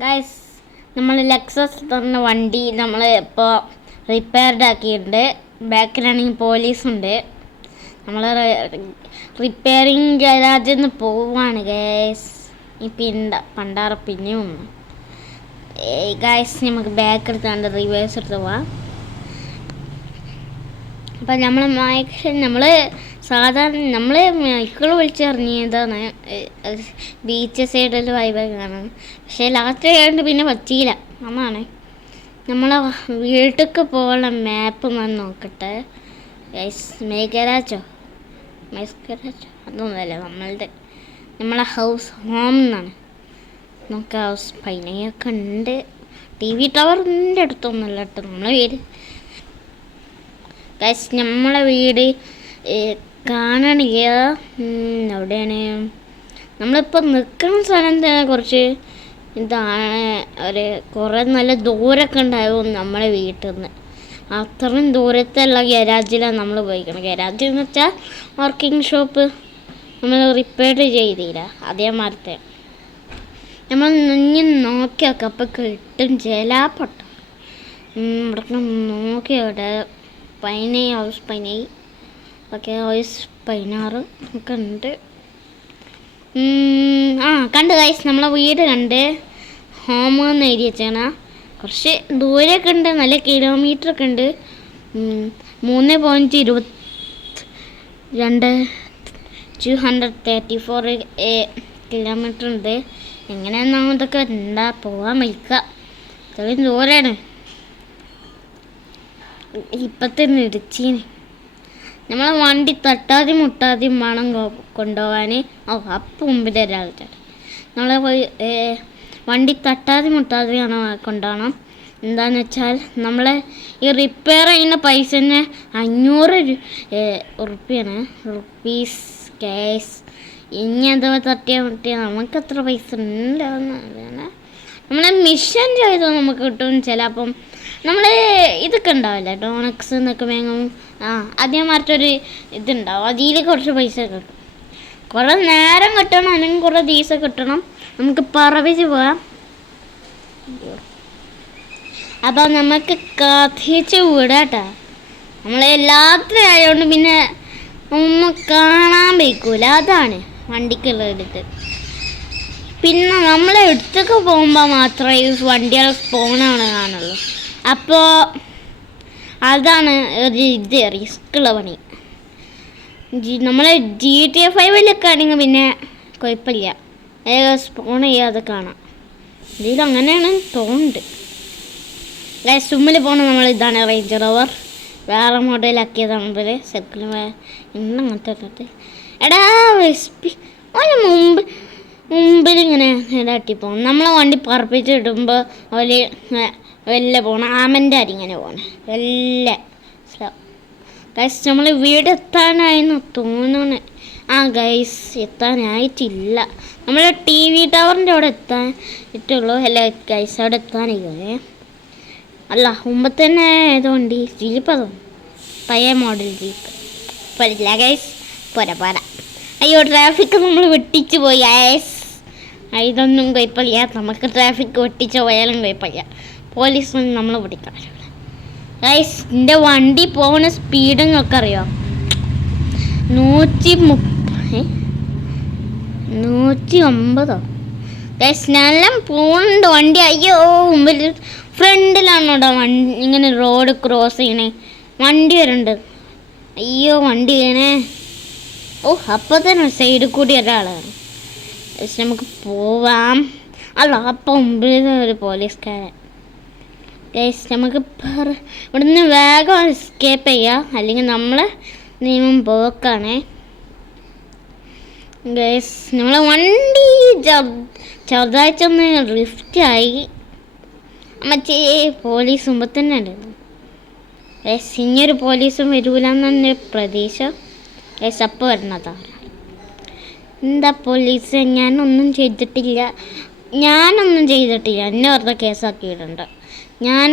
Guys, നമ്മൾ Lexus തന്ന വണ്ടി നമ്മൾ ഇപ്പോൾ റിപ്പയർഡ് ആക്കിയിട്ടുണ്ട്. ബാക്കിലാണെങ്കിൽ പോലീസുണ്ട്. നമ്മൾ റിപ്പയറിങ് ഗരാജിൽ നിന്ന് പോവാണ് ഗൈസ്. ഈ പണ്ടാറ പിന്നെയും ഗൈസ് നമുക്ക് ബാക്ക് എടുത്താണ്ട് റിവേഴ്സ് എടുത്ത് പോവാം. അപ്പം നമ്മൾ സാധാരണ നമ്മൾ മൈക്കിൾ വിളിച്ചിറങ്ങിയതാണ് ബീച്ച് സൈഡിൽ വൈബൊക്കെ കാണാൻ. പക്ഷേ ലാസ്റ്റ് ആയതുകൊണ്ട് പിന്നെ പറ്റിയില്ല. അതാണ് നമ്മളെ വീട്ടിലേക്ക് പോകാനുള്ള മാപ്പ് ഞാൻ നോക്കട്ടെ. മേഘരാജോ അതൊന്നുമല്ല, നമ്മളെ ഹൗസ് ഹോം എന്നാണ്. നമുക്ക് ഹൗസ് പൈനയൊക്കെ ഉണ്ട്. TV ടവറിൻ്റെ അടുത്തൊന്നുമല്ല കേട്ടോ നമ്മളെ വീട്. ഗൈസ്, നമ്മളെ വീട് കാണണില്ല. എവിടെയാണ് നമ്മളിപ്പോൾ നിൽക്കുന്ന സ്ഥലം തന്നെ കുറച്ച് ഇതാണ്. കുറേ നല്ല ദൂരമൊക്കെ ഉണ്ടാവും നമ്മളെ വീട്ടിൽ നിന്ന്. അത്രയും ദൂരത്തുള്ള ഗരാജിലാണ് നമ്മൾ പോയിക്കണം. ഗരാജ് എന്ന് വെച്ചാൽ വർക്കിംഗ് ഷോപ്പ്. നമ്മൾ റിപ്പയർ ചെയ്തില്ല അതേമാതിരത്തെ. നമ്മൾ ഇനി നോക്കി നോക്കാം. അപ്പം കിട്ടും ജലാപ്പൊട്ടം. ഇവിടെ നോക്കിയോടെ ഹൗസ് 18 ഓക്കെ, ഹൗസ് 16 ഒക്കെ ഉണ്ട്. കണ്ട് ഗൈസ്, നമ്മളെ വീട് കണ്ട്. ഹോം എന്ന് എഴുതി വെച്ചാണ്. കുറച്ച് ദൂരമൊക്കെ ഉണ്ട്, നല്ല കിലോമീറ്റർ ഒക്കെ ഉണ്ട്. 3.234 കിലോമീറ്റർ ഉണ്ട്. എങ്ങനെയാണെന്നാണ് ഇതൊക്കെ പോകാൻ വയ്ക്കുക. ഇത്രയും ദൂരമാണ്. ഇപ്പം തന്നെ ഇടിച്ചീന്. നമ്മളെ വണ്ടി തട്ടാതി മുട്ടാതി വേണം കൊണ്ടുപോകാൻ. അപ്പം മുമ്പിൽ ഒരാളുടെ നമ്മളെ വണ്ടി തട്ടാതി മുട്ടാതി വേണം കൊണ്ടുപോകണം. എന്താണെന്ന് വെച്ചാൽ നമ്മളെ ഈ റിപ്പയർ ചെയ്യുന്ന പൈസ തന്നെ 500 റുപ്പീസ് ക്യാഷ്. ഇനി അഥവാ തട്ടിയാൽ നമുക്ക് എത്ര പൈസ ഉണ്ടാവുന്ന നമ്മളെ മിഷൻ ചെയ്തോ നമുക്ക് കിട്ടും. ചിലപ്പം നമ്മൾ ഇതൊക്കെ ഉണ്ടാവില്ല, ഡോണക്സ് എന്നൊക്കെ വാങ്ങും. അതേമാറ്റൊരു ഇതുണ്ടാവും. അതിൽ കുറച്ച് പൈസ കിട്ടും. കുറേ നേരം കിട്ടണം, അല്ലെങ്കിൽ കുറേ ദിവസം കിട്ടണം. നമുക്ക് പറവിച്ച് പോകാം. അപ്പം നമുക്ക് കത്തിച്ച് വിടാട്ടാ. നമ്മൾ എല്ലാത്തിനും ആയതുകൊണ്ട് പിന്നെ ഒന്നും കാണാൻ വയ്ക്കൂല. അതാണ് വണ്ടിക്കുള്ള എടുത്ത്. പിന്നെ നമ്മളെ അടുത്തൊക്കെ പോകുമ്പോൾ മാത്രമേ ഈ വണ്ടികൾ പോകണമാണ് കാണുള്ളൂ. അപ്പോൾ അതാണ് ഇത് റിസ്ക്കുള്ള പണി. നമ്മളെ GTA 5 ആണെങ്കിൽ പിന്നെ കുഴപ്പമില്ല, സ്പോൺ ചെയ്യാതെ കാണാം. ഇതിൽ അങ്ങനെയാണ് തോന്നുന്നുണ്ട്. സുമ്മിൽ പോകണ നമ്മൾ ഇതാണ് റേഞ്ചർ റോവർ. വേറെ മോഡലാക്കിയതാണ് സർക്കിൾ അങ്ങനത്തെ ഇട്ടിട്ട്. എടാ മുമ്പിൽ ഇങ്ങനെ ഇതാട്ടിപ്പോകും. നമ്മളെ വണ്ടി പറപ്പിച്ചിടുമ്പോൾ വലിയ പോകണം. ആമൻ്റെ ഇങ്ങനെ പോകണം വലിയ സ്ലോ. ഗൈസ്, നമ്മൾ വീട് എത്താനായെന്ന് തോന്നുന്നു. ഗൈസ്, എത്താനായിട്ടില്ല. നമ്മൾ TV ടവറിൻ്റെ അവിടെ എത്താനിട്ടുള്ളൂ. അല്ല ഗൈസ്, അവിടെ എത്താനില്ലേ. അല്ല, മുമ്പ് തന്നെ ഏതോ വണ്ടി ജീപ്പ്, അതോ പഴയ മോഡൽ ജീപ്പ്. പോരില്ല ഗൈസ്, പോരാ. അയ്യോ, ട്രാഫിക്ക് നമ്മൾ വെട്ടിച്ച് പോയി ഗൈസ്. ഇതൊന്നും കുഴപ്പമില്ല. നമുക്ക് ട്രാഫിക്ക് വെട്ടിച്ച് പോയാലും കുഴപ്പമില്ല. പോലീസൊന്നും നമ്മൾ പിടിക്കണം ഗൈസ്. എൻ്റെ വണ്ടി പോകുന്ന സ്പീഡ് നിങ്ങൾക്ക് അറിയോ? 150 ഗൈസ്. നല്ല പോകുന്നുണ്ട് വണ്ടി. അയ്യോ, മുമ്പിൽ ഫ്രണ്ടിലാണ് കേട്ടോ വണ്ടി ഇങ്ങനെ റോഡ് ക്രോസ് ചെയ്യണേ. വണ്ടി വരുന്നുണ്ട്. അയ്യോ, വണ്ടി വീണേ. അപ്പോൾ തന്നെ സൈഡിൽ കൂടി ഒരാളാണ്. നമുക്ക് പോവാം. അല്ല, അപ്പം മുമ്പിൽ ഒരു പോലീസുകാരൻ. ഗൈസ്, നമുക്ക് ഇവിടുന്ന് വേഗം എസ്കേപ്പ് ചെയ്യാം, അല്ലെങ്കിൽ നമ്മളെ നിയമം പോക്കാണേ. ഗൈസ്, നമ്മളെ വണ്ടി ചെറുതായിട്ടൊന്ന് ഡ്രിഫ്റ്റായി. മറ്റേ പോലീസ് മുമ്പ് തന്നെ ഉണ്ടായിരുന്നു. ഗൈസ്, ഇനിയൊരു പോലീസും വരൂലെന്നെ പ്രതീക്ഷ. ഗൈസ്, അപ്പോൾ വരുന്നതാണ്. എന്താ പോലീസ്, ഞാനൊന്നും ചെയ്തിട്ടില്ല. എന്നെ വെറുതെ കേസാക്കിയിട്ടുണ്ട്. ഞാൻ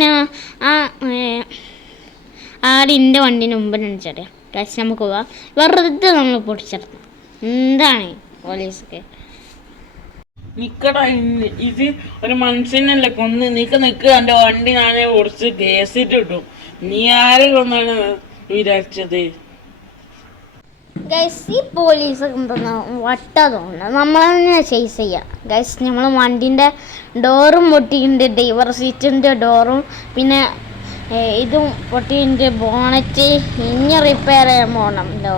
ആടിൻ്റെ വണ്ടീൻ്റെ മുമ്പിലാണ് ചെറിയ ഗൈസ്. നമുക്ക് പോവാം. വെറുതെ നമ്മൾ പൊടിച്ചെടുക്കണം. എന്താണ് പോലീസൊക്കെ. നിക്കടാ, ഇത് ഒരു മനുഷ്യനല്ലേ കൊന്ന്. നിക്ക് എന്റെ വണ്ടി ഞാനേ കുറച്ച് കേസിട്ട് കിട്ടും. നീ ആരെ കൊന്നാണ് വിചാരിച്ചത്? ഗൈസ് ഈ പോലീസ് വട്ട തോന്നുന്നു, നമ്മളെ ചേസ് ചെയ്യാം. ഗൈസ് നമ്മൾ വണ്ടിൻ്റെ ഡോറും പൊട്ടിയിട്ടുണ്ട്, ഡ്രൈവർ സീറ്റിൻ്റെ ഡോറും, പിന്നെ ഇതും പൊട്ടിയിട്ടുണ്ട്, ബോണറ്റ്. ഇനി റിപ്പയർ ചെയ്യാൻ പോകണമല്ലോ.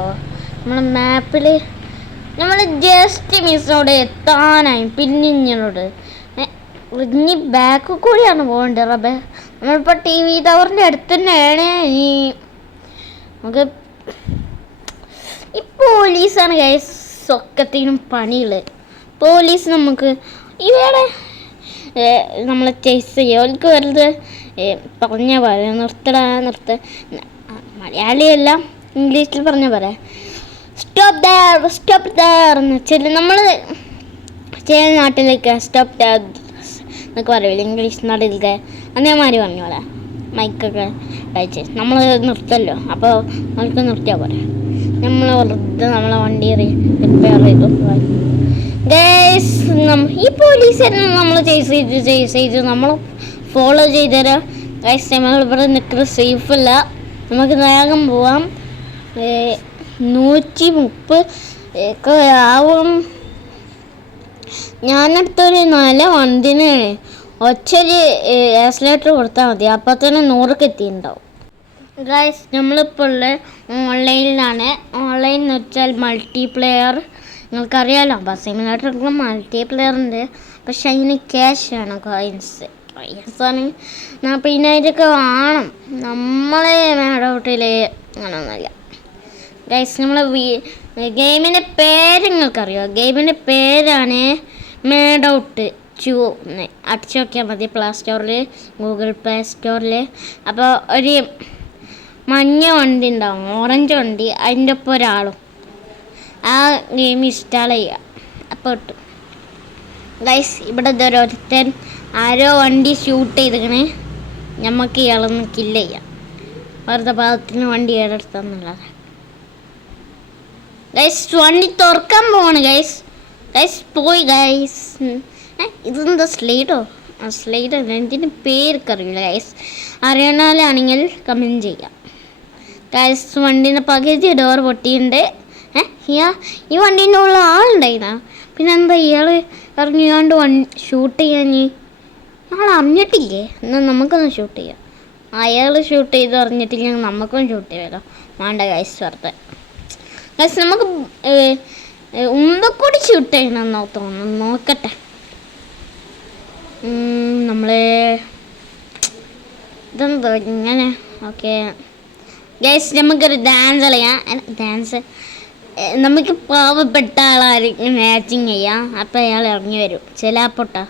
നമ്മൾ മാപ്പിൽ നമ്മൾ ജസ്റ്റ് മിസ്സോടെ എത്താനായി. പിന്നെ ഇങ്ങനോട് ഇനി ബാക്ക് കൂടിയാണ് പോകേണ്ടത്. റബ്ബേ, നമ്മളിപ്പോൾ ടി വി ടവറിൻ്റെ അടുത്ത് തന്നെയാണ്. ഈ നമുക്ക് ഈ പോലീസാണ് ഗൈസ് ഒക്കത്തിനും പണിയുള്ളത്. പോലീസ് നമുക്ക് ഇവിടെ നമ്മളെ ചേസ് ചെയ്യുക. അവർക്ക് വെറുതെ പറഞ്ഞാൽ പറയാം, നിർത്ത മലയാളിയല്ല, ഇംഗ്ലീഷിൽ പറഞ്ഞാൽ പറയാം, സ്റ്റോപ്പ് ദയർ എന്ന് വെച്ചാൽ നമ്മൾ ചില നാട്ടിലേക്ക് സ്റ്റോപ്പ് ദയർ എന്നൊക്കെ പറയില്ല, ഇംഗ്ലീഷ് നാട്ടിലൊക്കെ അതേമാതിരി പറഞ്ഞ പോലെ മൈക്കൊക്കെ കഴിച്ച് നമ്മൾ നിർത്തല്ലോ. അപ്പോൾ അവർക്ക് നിർത്തിയാൽ പോരാ. നമ്മൾ വെറുതെ നമ്മളെ വണ്ടി റിപ്പയർ ചെയ്തു. ഗൈസ് ഈ പോലീസിനെ നമ്മൾ ചേസ് ചെയ്ത് നമ്മൾ ഫോളോ ചെയ്തുതരാം. ഗൈസ് നമ്മൾ ഇവിടെ നിൽക്കുന്നത് സേഫല്ല, നമുക്ക് വേഗം പോവാം. 130 ഒക്കെ ആവും. ഞാനടുത്തൊരു നല്ല വണ്ടിന് ഒച്ചൊരു ആക്സിലേറ്റർ കൊടുത്താൽ മതി, അപ്പോൾ തന്നെ 100 എത്തിയിട്ടുണ്ടാവും. ഗൈസ് നമ്മളിപ്പോൾ ഉള്ളത് ഓൺലൈനിലാണ്. ഓൺലൈൻ എന്ന് വെച്ചാൽ മൾട്ടിപ്ലെയർ, നിങ്ങൾക്കറിയാലോ. അപ്പോൾ സിമുലേറ്ററിൽ മൾട്ടിപ്ലെയർ ഉണ്ട്, പക്ഷെ അതിന് ക്യാഷ് വേണം, കോയിൻസ് ആണ്. പിന്നെ അതിൻ്റെയൊക്കെ വേണം. നമ്മളെ മേടൗട്ടിൽ അങ്ങനെയൊന്നുമില്ല. ഗൈസ് നമ്മളെ ഗെയിമിൻ്റെ പേര് നിങ്ങൾക്കറിയോ? ഗെയിമിൻ്റെ പേരാണ് മേഡൗട്ട് 2 എന്ന് അടിച്ചു നോക്കിയാൽ മതി പ്ലേ സ്റ്റോറിൽ, ഗൂഗിൾ പ്ലേ സ്റ്റോറിൽ. അപ്പോൾ ഒരു മഞ്ഞ വണ്ടി ഉണ്ടാവും, ഓറഞ്ച് വണ്ടി, അതിൻ്റെ ഒപ്പം ഒരാളും. ആ ഗെയിം ഇൻസ്റ്റാൾ ചെയ്യുക, അപ്പോൾ കിട്ടും. ഗൈസ് ഇവിടെ ഒരുത്തൻ ആരോ വണ്ടി ഷൂട്ട് ചെയ്തിക്കണേ, നമുക്ക് ഇയാളൊന്ന് കില്ല് ചെയ്യാം. വെറുതെ പാദത്തിന് വണ്ടി ഏടെടുത്താന്നുള്ളത്. ഗൈസ് വണ്ടി തുറക്കാൻ പോവാണ്. ഗൈസ് പോയി. ഗൈസ് ഇതെന്താ സ്ലൈഡോ? സ്ലൈഡ് എന്തിൻ്റെ പേരൊക്കെ അറിയില്ല. ഗൈസ് അറിയണാലാണെങ്കിൽ കമൻറ്റ് ചെയ്യാം. ഗൈസ് വണ്ടീൻ്റെ പകുതി ഡോർ പൊട്ടിയിട്ടുണ്ട്. ഈ വണ്ടീൻ്റെ ഉള്ള ആളുണ്ടായിരുന്ന, പിന്നെ എന്താ ഇയാൾ അറിഞ്ഞാണ്ട് ഷൂട്ട് ചെയ്യാൻ? ഞങ്ങൾ അറിഞ്ഞിട്ടില്ലേ? എന്നാൽ നമുക്കൊന്ന് ഷൂട്ട് ചെയ്യാം. അയാൾ ഷൂട്ട് ചെയ്ത് അറിഞ്ഞിട്ടില്ലെങ്കിൽ നമുക്കൊന്ന് ഷൂട്ട് ചെയ്യാമല്ലോ. വേണ്ട ഗൈസ്, വെറുതെ. ഗൈസ് നമുക്ക് ഉമ്പക്കൂടി ഷൂട്ട് ചെയ്യണമെന്നോ തോന്നുന്നു, നോക്കട്ടെ. നമ്മൾ ഇതെന്തോ ഇങ്ങനെ. ഓക്കെ ഗൈസ് നമുക്കൊരു ഡാൻസ് കളിയാം. ഡാൻസ് നമുക്ക് പാവപ്പെട്ട ആളായിരിക്കും മാച്ചിങ് ചെയ്യാം. അപ്പോൾ അയാൾ ഇറങ്ങി വരും ചിലപ്പോട്ടാ.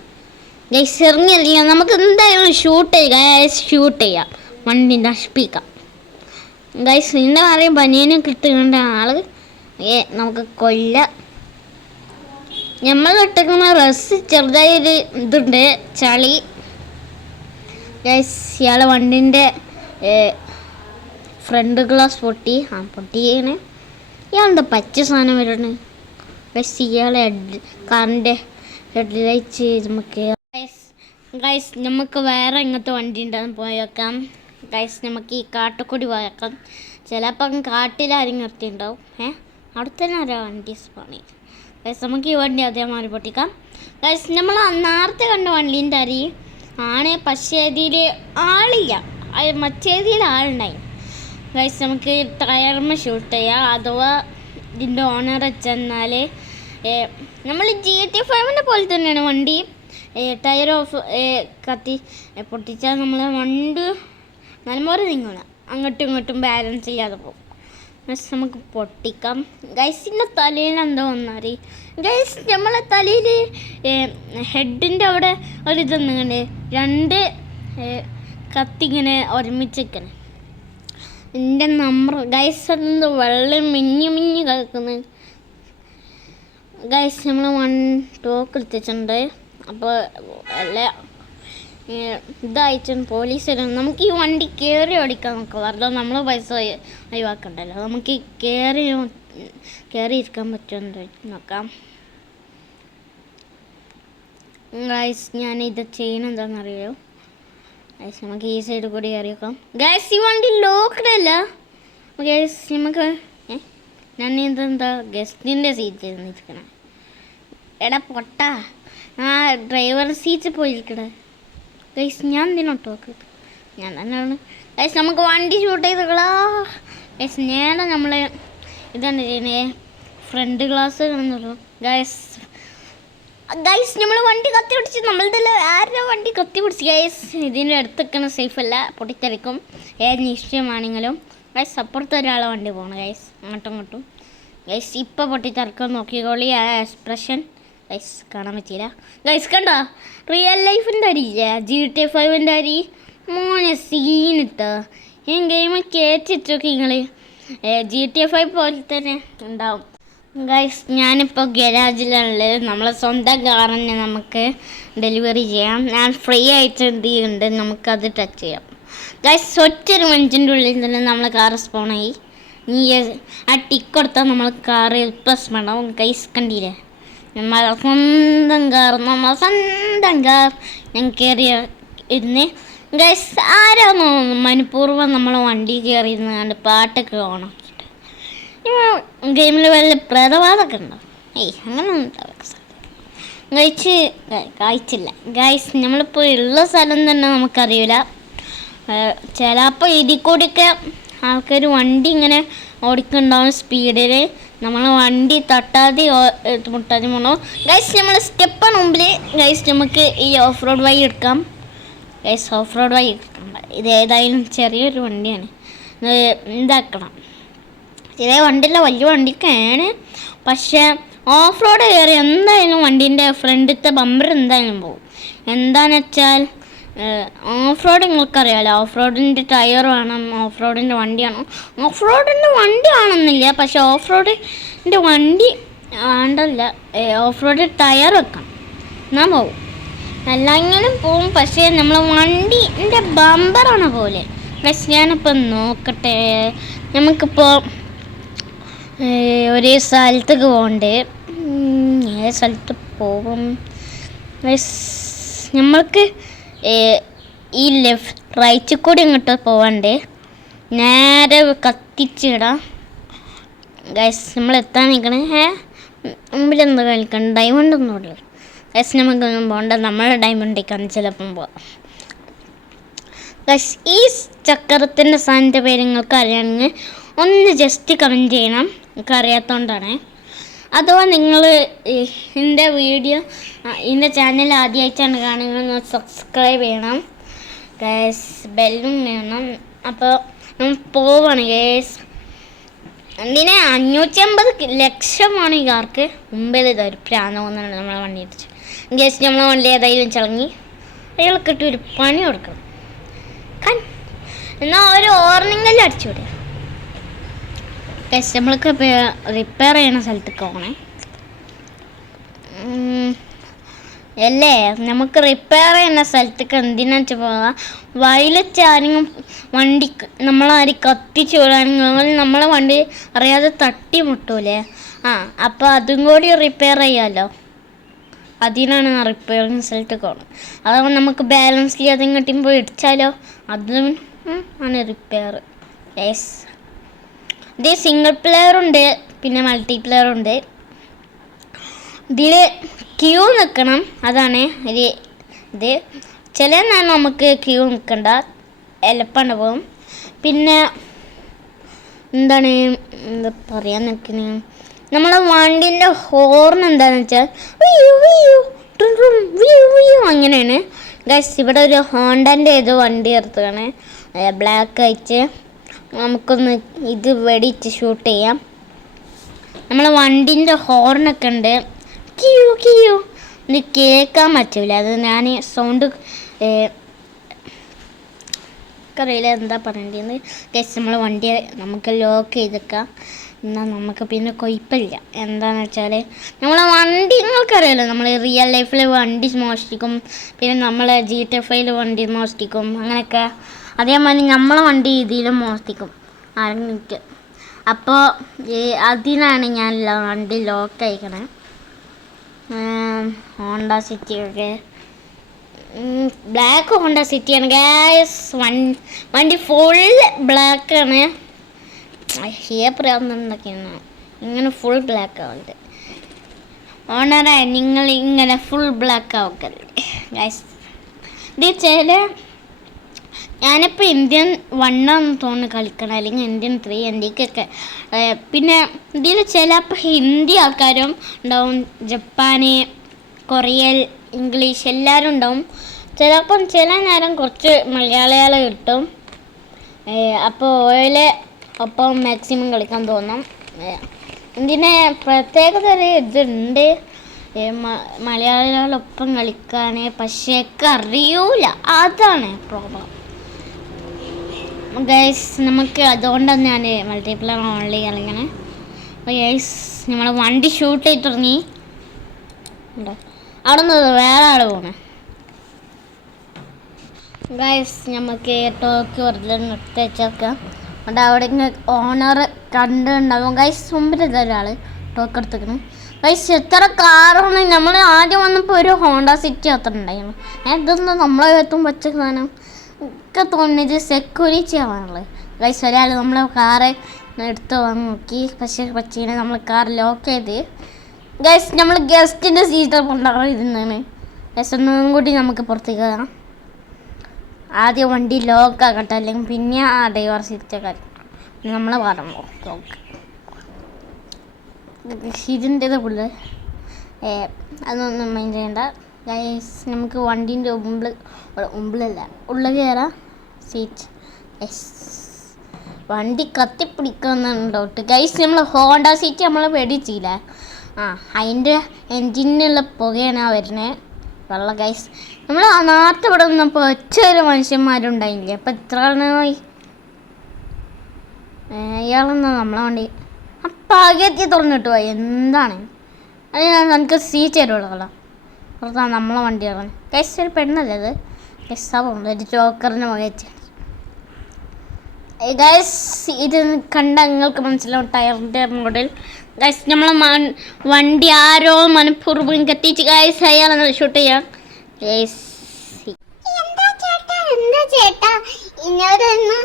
ഗൈസ് ഇറങ്ങിയറിയാം, നമുക്ക് എന്തായാലും ഷൂട്ട് ചെയ്യാം, വണ്ടി നശിപ്പിക്കാം. ഗൈസ് ഇതിൻ്റെ ആരെയും ബനിയനും കിട്ടുകേണ്ട ആൾ നമുക്ക് കൊല്ലാം. നമ്മൾ ഇട്ടിരിക്കുന്ന ഡ്രസ്സ് ചെറുതായൊരു ഇതുണ്ട്, ചളി. ഗൈസ് ഇയാളെ വണ്ടിൻ്റെ ഫ്രണ്ട് ഗ്ലാസ് പൊട്ടിയാണ്. ഇയാളുടെ പച്ച സാധനം വരുന്നത്. ഗൈസ് ഇയാളെ കാറിൻ്റെ ഹെഡ് ലൈറ്റ് നമുക്ക് ഗൈസ് നമുക്ക് വേറെ ഇങ്ങനത്തെ വണ്ടി ഉണ്ടെന്ന് പോയേക്കാം. ഗൈസ് നമുക്ക് ഈ കാട്ടുകൂടി പോയേക്കാം. ചിലപ്പം കാട്ടിലാരും നിർത്തിയിട്ടുണ്ടാവും. അവിടെ തന്നെ ഓരോ വണ്ടി പണി. ഗൈസ് നമുക്ക് ഈ വണ്ടി അതേമാതിരി പൊട്ടിക്കാം. ഗൈസ് നമ്മൾ നേരത്തെ കണ്ട വണ്ടീൻ്റെ അരി ആണ്, പക്ഷേ ഇതിൽ ആളില്ല, മറ്റേതിൽ ആളുണ്ടായി. ഗൈസ് നമുക്ക് ടയർമ ഷൂട്ട് ചെയ്യാം, അഥവാ ഇതിൻ്റെ ഓണർ ചെന്നാൽ നമ്മൾ GT5 പോലെ തന്നെയാണ് വണ്ടി. ടയർ ഓഫ് കത്തി പൊട്ടിച്ചാൽ നമ്മൾ വണ്ടി നല്ലപോലെ നീങ്ങണം, അങ്ങോട്ടും ഇങ്ങോട്ടും ബാലൻസ് ചെയ്യാതെ പോകും. ഗൈസ് നമുക്ക് പൊട്ടിക്കാം. ഗൈസിൻ്റെ തലയിൽ എന്താ വന്നാൽ ഗൈസ് നമ്മളെ തലയിൽ ഹെഡിൻ്റെ അവിടെ ഒരിതൊന്നുണ്ട്, 2 കത്തിങ്ങനെ ഒരുമിച്ചിരിക്കണം. എൻ്റെ നമ്പർ ഗൈസ് അതെന്ത് വെള്ളം മിഞ്ഞി കളിക്കുന്നത്. ഗൈസ് നമ്മൾ ടോക്ക് എടുത്തിട്ടുണ്ട്. അപ്പോൾ അല്ല ഇതായിട്ട് പോലീസ് വരും. നമുക്ക് ഈ വണ്ടി കയറി ഓടിക്കാൻ നോക്കാം, വെറുതെ നമ്മൾ പൈസ ഒഴിവാക്കണ്ടല്ലോ. നമുക്ക് ഈ കയറി ഇരിക്കാൻ പറ്റുമെന്ന് നോക്കാം. ഗൈസ് ഞാൻ ഇത് ചെയ്യണം എന്താണെന്നറിയോ ഗൈസ് നമുക്ക് ഈ സൈഡ് കൂടി കയറി വെക്കാം ഗൈസ് ഈ വണ്ടി ലോക്ക്ഡ് അല്ല ഗൈസ് നമുക്ക് ഞാൻ ഇതെന്താ ഗസ്റ്റിൻ്റെ സീറ്റിൽ നിൽക്കണം എടാ പൊട്ടാ ആ ഡ്രൈവർ സീറ്റിൽ പോയിരിക്കണേ ഗൈസ് ഞാൻ എന്തിനോട്ട് നോക്കുന്നത് ഞാൻ തന്നെയാണ് ഗൈസ് നമുക്ക് വണ്ടി ഷൂട്ട് ചെയ്തോളാ ഗൈസ് നേരെ നമ്മൾ ഇതാണ് ചെയ്യുന്നത് ഫ്രണ്ട് ഗ്ലാസ് കാണുന്നുള്ളൂ ഗൈസ് ഗൈസ് നമ്മൾ വണ്ടി കത്തി പിടിച്ച് നമ്മളുടെ ആരുടെ വണ്ടി കത്തി പിടിച്ച് ഗൈസ് ഇതിൻ്റെ അടുത്തൊക്കെ സേഫ് അല്ല പൊട്ടിത്തെറിക്കും ഏത് നിശ്ചയമാണെങ്കിലും ഗൈസ് അപ്പുറത്ത് ഒരാളെ വണ്ടി പോകണം ഗൈസ് അങ്ങോട്ടും ഇങ്ങോട്ടും ഗൈസ് ഇപ്പോൾ പൊട്ടിത്തെറിക്കാൻ നോക്കിക്കോളി ആ എക്സ്പ്രഷൻ ഗൈസ് കാണാൻ പറ്റിയില്ല ഗൈസ് കണ്ടോ റിയൽ ലൈഫിൻ്റെ അരിയില്ല GTA 5 അരി മോനെ സീനിട്ടോ ഈ ഗെയിം കയറ്റിട്ടൊക്കെ നിങ്ങൾ GTA 5 പോലെ തന്നെ ഉണ്ടാവും ഗൈസ് ഞാനിപ്പോൾ ഗരാജിലുള്ളത് നമ്മളെ സ്വന്തം കാർ തന്നെ നമുക്ക് ഡെലിവറി ചെയ്യാം ഞാൻ ഫ്രീ ആയിട്ട് എന്ത് ചെയ്യുന്നുണ്ട് നമുക്കത് ടച്ച് ചെയ്യാം ഗൈസ് ഒറ്റൊരു മിനിറ്റിൻ്റെ ഉള്ളിൽ തന്നെ നമ്മൾ കാർ സ്പോണായി നീ ആ ടിക്ക് കൊടുത്താൽ നമ്മൾ കാറ് പ്ലസ് വേണം ഗൈസ് കണ്ടില്ലേ നമ്മളെ സ്വന്തം കാർ ഞാൻ കയറിയ ഇരുന്ന് ഗൈസ് ആരാന്നോ മനഃപൂർവ്വം നമ്മളെ വണ്ടി കയറിയിരുന്ന് കണ്ട് പാട്ടൊക്കെ ഓണാക്കിയിട്ട് ഗെയിമിൽ വല്ല പ്രേതവാദമൊക്കെ ഉണ്ടോ അങ്ങനെയൊന്നും കഴിച്ചില്ല ഗൈസ് നമ്മളിപ്പോൾ ഉള്ള സ്ഥലം തന്നെ നമുക്കറിയില്ല ചിലപ്പോൾ ഇതിൽ കൂടിയൊക്കെ ആൾക്കാർ വണ്ടി ഇങ്ങനെ ഓടിക്കുന്നുണ്ടാവും സ്പീഡിൽ നമ്മൾ വണ്ടി തട്ടാതെ മുട്ടാതെ പോകണോ ഗൈസ് നമ്മൾ സ്റ്റെപ്പാണ് മുമ്പിൽ ഗൈസ് നമുക്ക് ഈ ഓഫ് റോഡ് വഴി എടുക്കാം ഗൈസ് ഓഫ് റോഡ് വഴി എടുക്കാം ഇത് ഏതായാലും ചെറിയൊരു വണ്ടിയാണ് ഇതാക്കണം ചെറിയ വണ്ടിയില്ല വലിയ വണ്ടിക്കാണ് പക്ഷേ ഓഫ് റോഡ് കയറി എന്തായാലും വണ്ടീൻ്റെ ഫ്രണ്ടിലത്തെ ബമ്പർ എന്തായാലും പോകും എന്താണെന്ന് വെച്ചാൽ ഓഫ് റോഡ് നിങ്ങൾക്കറിയാമല്ലോ ഓഫ് റോഡിൻ്റെ ടയർ വേണം ഓഫ് റോഡിൻ്റെ വണ്ടിയാണോ ഓഫ് റോഡിൻ്റെ വണ്ടി ആണെന്നില്ല പക്ഷെ ഓഫ് റോഡിൻ്റെ വണ്ടി വേണ്ടല്ല ഓഫ് റോഡ് ടയർ വെക്കണം എന്നാൽ പോകും എല്ലാങ്ങനും പോവും പക്ഷേ നമ്മൾ വണ്ടിൻ്റെ ബമ്പറാണ് പോലെ പക്ഷെ ഞാനിപ്പോൾ നോക്കട്ടെ നമുക്കിപ്പോൾ ഒരേ സ്ഥലത്തേക്ക് പോകണ്ടേ ഏത് സ്ഥലത്ത് പോകും നമ്മൾക്ക് ഈ റൈറ്റിൽ കൂടി ഇങ്ങോട്ട് പോകണ്ടേ നേരെ കത്തിച്ചിടാം ഗൈസ് നമ്മൾ എത്താൻ നിൽക്കണേ മുമ്പിലെന്താ കളിക്കണം ഡയമണ്ട് ഒന്നും ഇല്ല ഗൈസ് നമുക്കൊന്നും പോകണ്ട നമ്മളെ ഡയമണ്ടിക്കാണ് ചിലപ്പം പോവാം ഗൈസ് ഈ ചക്രത്തിൻ്റെ സാധനത്തിൻ്റെ പേര് നിങ്ങൾക്ക് അറിയണമെങ്കിൽ ഒന്ന് ജസ്റ്റ് കമൻറ്റ് ചെയ്യണം നിങ്ങൾക്ക് അറിയാത്തതുകൊണ്ടാണ് അഥവാ നിങ്ങൾ എൻ്റെ വീഡിയോ എൻ്റെ ചാനൽ ആദ്യമായിട്ടാണ് കാണുന്നത് സബ്സ്ക്രൈബ് ചെയ്യണം ഗൈസ് ബെല്ലും വേണം അപ്പോൾ നമ്മൾ പോവാണ് ഗൈസ് എന്തിനെ 550 ലക്ഷമാണ് ഈ കാർക്ക് മുമ്പിൽ ഇതൊരു പ്രാന്ത് പോകുന്നുണ്ട് നമ്മളെ വണ്ടി ഇടിച്ച് ഗൈസ് നമ്മളെ വണ്ടി ഏതായാലും ചളങ്ങി അയാൾക്കിട്ട് ഒരു പണി കൊടുക്കണം എന്നാൽ ഒരു ഓർണിംഗെല്ലാം അടിച്ചു വിടുക ഗൈസ് നമ്മൾക്ക് റിപ്പയർ ചെയ്യണ സ്ഥലത്തേക്ക് പോകണേ അല്ലേ നമുക്ക് റിപ്പയർ ചെയ്യുന്ന സ്ഥലത്തേക്ക് എന്തിനാ വെച്ചാൽ പോകാം വയലറ്റ് ആരെങ്കിലും വണ്ടി നമ്മളാരും കത്തിച്ച് വിടുകയാണെങ്കിൽ നമ്മളെ വണ്ടി അറിയാതെ തട്ടി മുട്ടൂലേ അപ്പോൾ അതും കൂടി റിപ്പയർ ചെയ്യാമല്ലോ അതിനാണ് റിപ്പയറിങ് സ്ഥലത്തേക്ക് പോകണം അതാവുമ്പോൾ നമുക്ക് ബാലൻസ് ചെയ്യാതെ ഇങ്ങോട്ടും പോയി ഇടിച്ചാലോ അതും ആണ് റിപ്പയർ യെസ് ഇത് സിംഗിൾ പ്ലെയർ ഉണ്ട് പിന്നെ മൾട്ടി പ്ലെയർ ഉണ്ട് ഇതിൽ ക്യൂ നിൽക്കണം അതാണ് ഒരു ഇത് ചില നേരം നമുക്ക് ക്യൂ നിൽക്കണ്ട എളുപ്പമാണ് പോകും പിന്നെ എന്താണ് എന്താ പറയാൻ നിൽക്കുന്നത് നമ്മളെ വണ്ടീൻ്റെ ഹോർൺ എന്താണെന്ന് വെച്ചാൽ അങ്ങനെയാണ് ഗൈസ് ഇവിടെ ഒരു ഹോണ്ടൻ്റെ ഏതോ വണ്ടി എടുത്തതാണ് ബ്ലാക്ക് ആയിട്ട് നമുക്കൊന്ന് ഇത് വെടിച്ച് ഷൂട്ട് ചെയ്യാം നമ്മളെ വണ്ടീൻ്റെ ഹോർണൊക്കെ ഉണ്ട് കിയു കിയു ഇത് കേൾക്കാൻ പറ്റില്ല അത് ഞാൻ സൗണ്ട് അറിയില്ല എന്താ പറയേണ്ടത് ഗൈസ് നമ്മളെ വണ്ടി നമുക്ക് ലോക്ക് ചെയ്തേക്കാം എന്നാൽ നമുക്ക് പിന്നെ കുഴപ്പമില്ല എന്താണെന്ന് വെച്ചാൽ നമ്മളെ വണ്ടി നിങ്ങൾക്കറിയാമല്ലോ നമ്മൾ റിയൽ ലൈഫിൽ വണ്ടി മോഷ്ടിക്കും പിന്നെ നമ്മളെ GTA 5 വണ്ടി മോഷ്ടിക്കും അങ്ങനെയൊക്കെ അതേമാതിരി നമ്മളെ വണ്ടി ഇതിലും മോഷ്ടിക്കും ആരെങ്കിലും അപ്പോൾ അതിനാണ് ഞാൻ വണ്ടി ലോക്ക് അയക്കണേ ഹോണ്ട സിറ്റി ഒക്കെ ബ്ലാക്ക് ഹോണ്ട സിറ്റിയാണ് ഗായ്സ്. വണ്ടി ഫുൾ ബ്ലാക്കാണ്. ഏപ്രിലൊക്കെയാണ് ഇങ്ങനെ ഫുൾ ബ്ലാക്ക് ആവുന്നത്. ഓണറായ നിങ്ങൾ ഇങ്ങനെ ഫുൾ ബ്ലാക്ക് ആവക്കല്ലേ ഗായ്സ്. ഇത് ചില ഞാനിപ്പോൾ ഇന്ത്യൻ 1 തോന്നുന്നു കളിക്കണം, അല്ലെങ്കിൽ ഇന്ത്യൻ 3 ഇന്ത്യക്കൊക്കെ. പിന്നെ ഇതിൽ ചിലപ്പോൾ ഹിന്ദി ആൾക്കാരും ഉണ്ടാവും, ജപ്പാന്, കൊറിയൻ, ഇംഗ്ലീഷ് എല്ലാവരും ഉണ്ടാവും. ചിലപ്പം ചില നേരം കുറച്ച് മലയാളികൾ കിട്ടും. അപ്പോൾ ഓയിലെ ഒപ്പം മാക്സിമം കളിക്കാൻ തോന്നും. ഇതിന് പ്രത്യേകത ഒരു ഇതുണ്ട്, മലയാളികളൊപ്പം കളിക്കാൻ. പക്ഷേ അറിയൂല, അതാണ് പ്രോബ്ലം ഗൈസ്. നമുക്ക് അതുകൊണ്ടാണ് ഞാൻ മൾട്ടിപ്ലെയർ ഓൺലി കളിക്കണേ. അപ്പോൾ ഗൈസ് നമ്മൾ വണ്ടി ഷൂട്ട് ചെയ്ത് തുടങ്ങി. അവിടെ നിന്ന് വേറെ ആൾ പോണേ ഗൈസ്. നമുക്ക് ടോക്ക് വെറുതെ നിർത്തി വെച്ചേക്കാം. അവിടെ അവിടെ ഓണർ കണ്ടുണ്ടാവും ഗൈസ്. മുമ്പിൽ ഒരാൾ ടോക്ക് എടുത്തേക്കണം ഗൈസ്. എത്ര കാറാണ്. നമ്മൾ ആദ്യം വന്നപ്പോൾ ഒരു ഹോണ്ട സിറ്റി അത്ര ഉണ്ടായിരുന്നു. ഇതൊന്നും നമ്മളെ എത്തും പച്ച സാധനം ഒക്കെ തോന്നിയത് സെക്യൂരിറ്റി ആവാനുള്ളത് ഗൈസ്. ഒരാൾ നമ്മളെ കാറ് എടുത്ത് വന്ന് നോക്കി, പക്ഷേ പച്ചീനെ നമ്മൾ കാർ ലോക്ക് ചെയ്ത് ഗൈസ്. നമ്മൾ ഗസ്റ്റിൻ്റെ സീറ്റ് കൊണ്ടായിരുന്നാണ് ഗൈസ്. ഒന്നും കൂടി നമുക്ക് പുറത്തേക്ക് കയറാം. ആദ്യം വണ്ടി ലോക്ക് ആക്കട്ടെ, അല്ലെങ്കിൽ പിന്നെ ആ ഡ്രൈവർ സീറ്റൊക്കെ നമ്മളെ പറഞ്ഞു ലോക്ക്. ഇതിൻ്റേത് പുള്ളി അതൊന്നും മൈൻഡ് ചെയ്യണ്ട ഗൈസ്. നമുക്ക് വണ്ടീൻ്റെ മുമ്പിലല്ല ഉള്ളിൽ കയറാം. Seat yes. വണ്ടി കത്തിപ്പിടിക്കുന്നുണ്ട് ഡൗട്ട് ഗൈസ്. നമ്മൾ ഹോണ്ട സീറ്റ് നമ്മളെ പേടിച്ചില്ല. അതിൻ്റെ എൻജിനുള്ള പുകയാണ് വരുന്നത് വെള്ളം ഗൈസ്. നമ്മൾ നേരത്തെ ഇവിടെ നിന്നപ്പോൾ ഒറ്റൊരു മനുഷ്യന്മാരുണ്ടായില്ലേ. അപ്പം എത്ര ആളായി ഇയാളെന്നാ നമ്മളെ വണ്ടി പകത്തി തുറന്നിട്ട് പോയി. എന്താണ് അത്? നമുക്ക് സീറ്റ് തരുള്ളൂ. പുറത്താണ് നമ്മളെ വണ്ടിയാണ് ഗൈസ്. ഒരു പെണ്ണല്ലേ അത് ഗൈസ്. ആവുന്നു ഒരു ജോക്കറിന് മുഖച്ച് ഗൈസ്. ഇത് കണ്ട നിങ്ങൾക്ക് മനസ്സിലാവും ടയറിൻ്റെ മോഡൽ ഗൈസ്. നമ്മളെ വണ്ടി ആരോ മനഃപൂർവ്വം കത്തിച്ച് ഗൈസ്. അയാളെ ഷൂട്ട് ചെയ്യാം ഗൈസ്. എന്താ ചേട്ടാ ഇന്നോടൊന്ന്